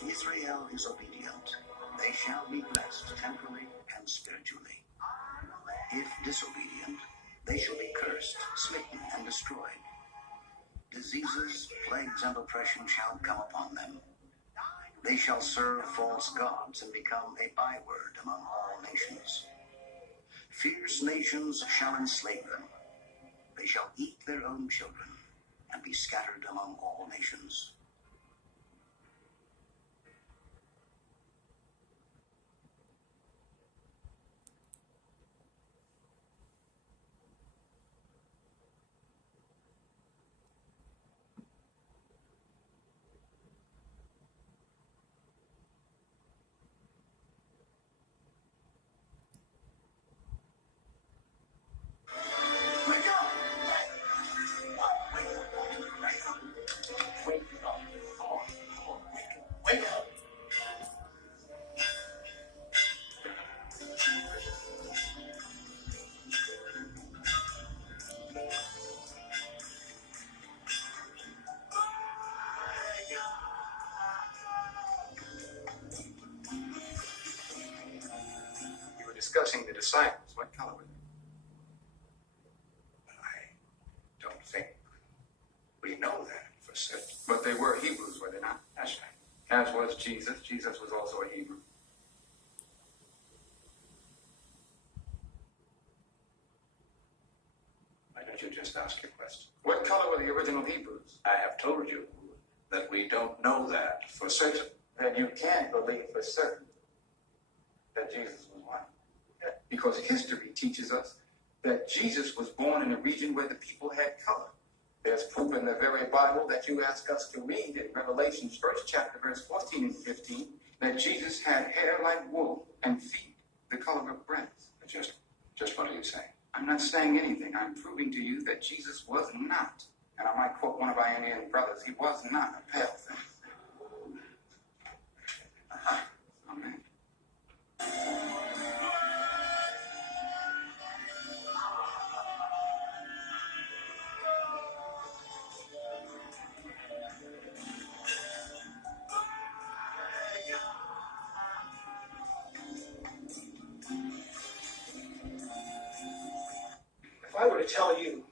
If Israel is obedient, they shall be blessed temporally and spiritually. If disobedient, they shall be cursed, smitten, and destroyed. Diseases, plagues, and oppression shall come upon them. They shall serve false gods and become a byword among all nations. Fierce nations shall enslave them. They shall eat their own children and be scattered among all nations. Discussing the disciples. What color were they? I don't think we know that for certain. But they were Hebrews, were they not? That's right. As was Jesus. Jesus was also a Hebrew. Why don't you just ask your question? What color were the original Hebrews? I have told you that we don't know that for certain. Then you can't believe for certain that Jesus was white. Because history teaches us that Jesus was born in a region where the people had color. There's proof in the very Bible that you ask us to read in Revelation 1st chapter, verse 14 and 15, that Jesus had hair like wool and feet the color of brass. Just what are you saying? I'm not saying anything. I'm proving to you that Jesus was not, and I might quote one of our Indian brothers, he was not a pale thing. Amen. If I were to tell you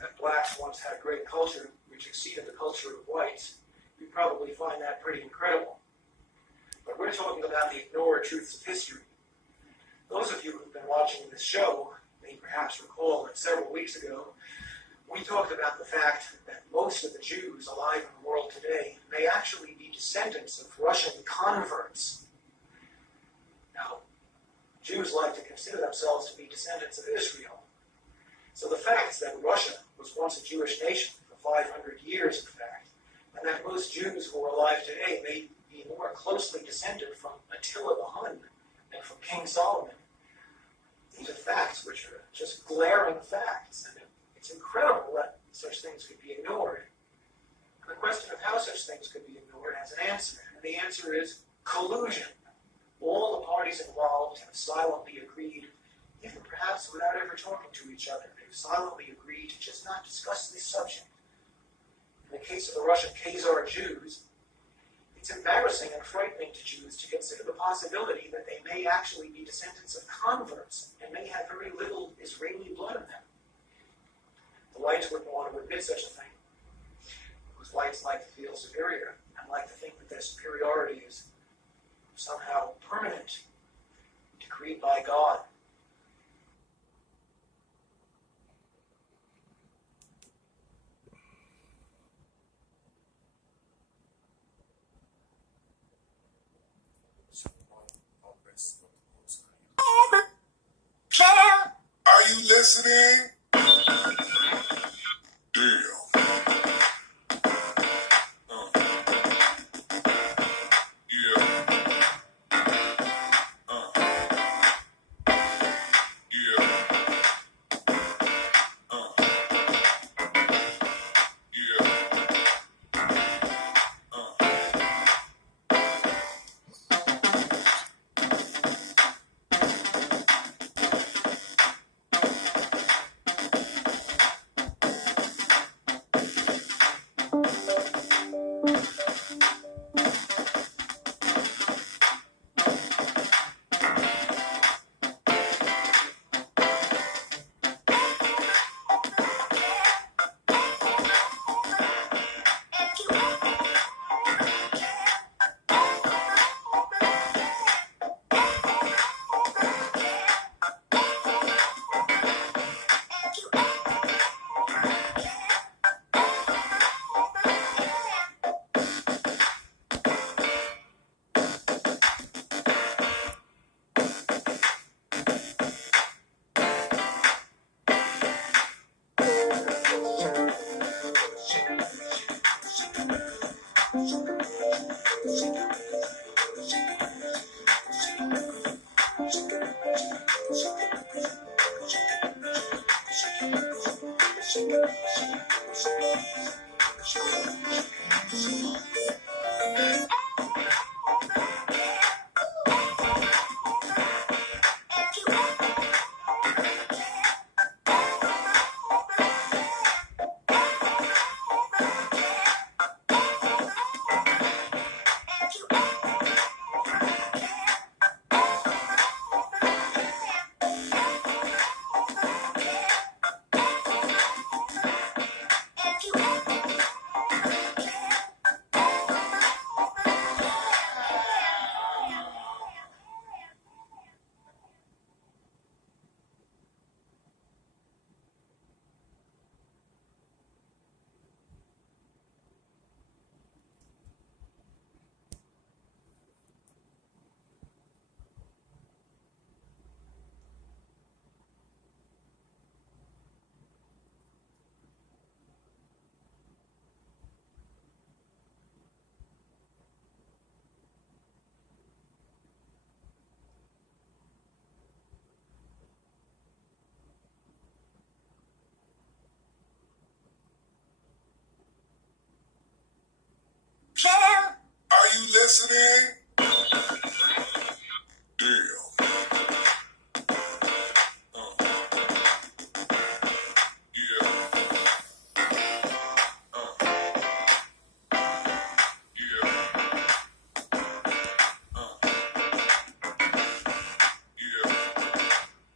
that blacks once had a great culture which exceeded the culture of whites, you'd probably find that pretty incredible. But we're talking about the ignored truths of history. Those of you who've been watching this show may perhaps recall that several weeks ago, we talked about the fact that most of the Jews alive in the world today may actually be descendants of Russian converts. Now, Jews like to consider themselves to be descendants of Israel. So the fact is that Russia was once a Jewish nation for 500 years, in fact, and that most Jews who are alive today may be more closely descended from Attila the Hun than from King Solomon. These are facts which are just glaring facts, and it's incredible that such things could be ignored. And the question of how such things could be ignored has an answer, and the answer is collusion. All the parties involved have silently agreed, even perhaps without ever talking to each other, they've silently agreed to just not discuss this subject. In the case of the Russian Khazar Jews, it's embarrassing and frightening to Jews to consider the possibility that they may actually be descendants of converts and may have very little Israeli blood in them. The whites wouldn't want to admit such a thing, because whites like to feel superior and like to think that their superiority is somehow permanent, decreed by God. Are you listening? Damn. Yeah. Yeah. listening?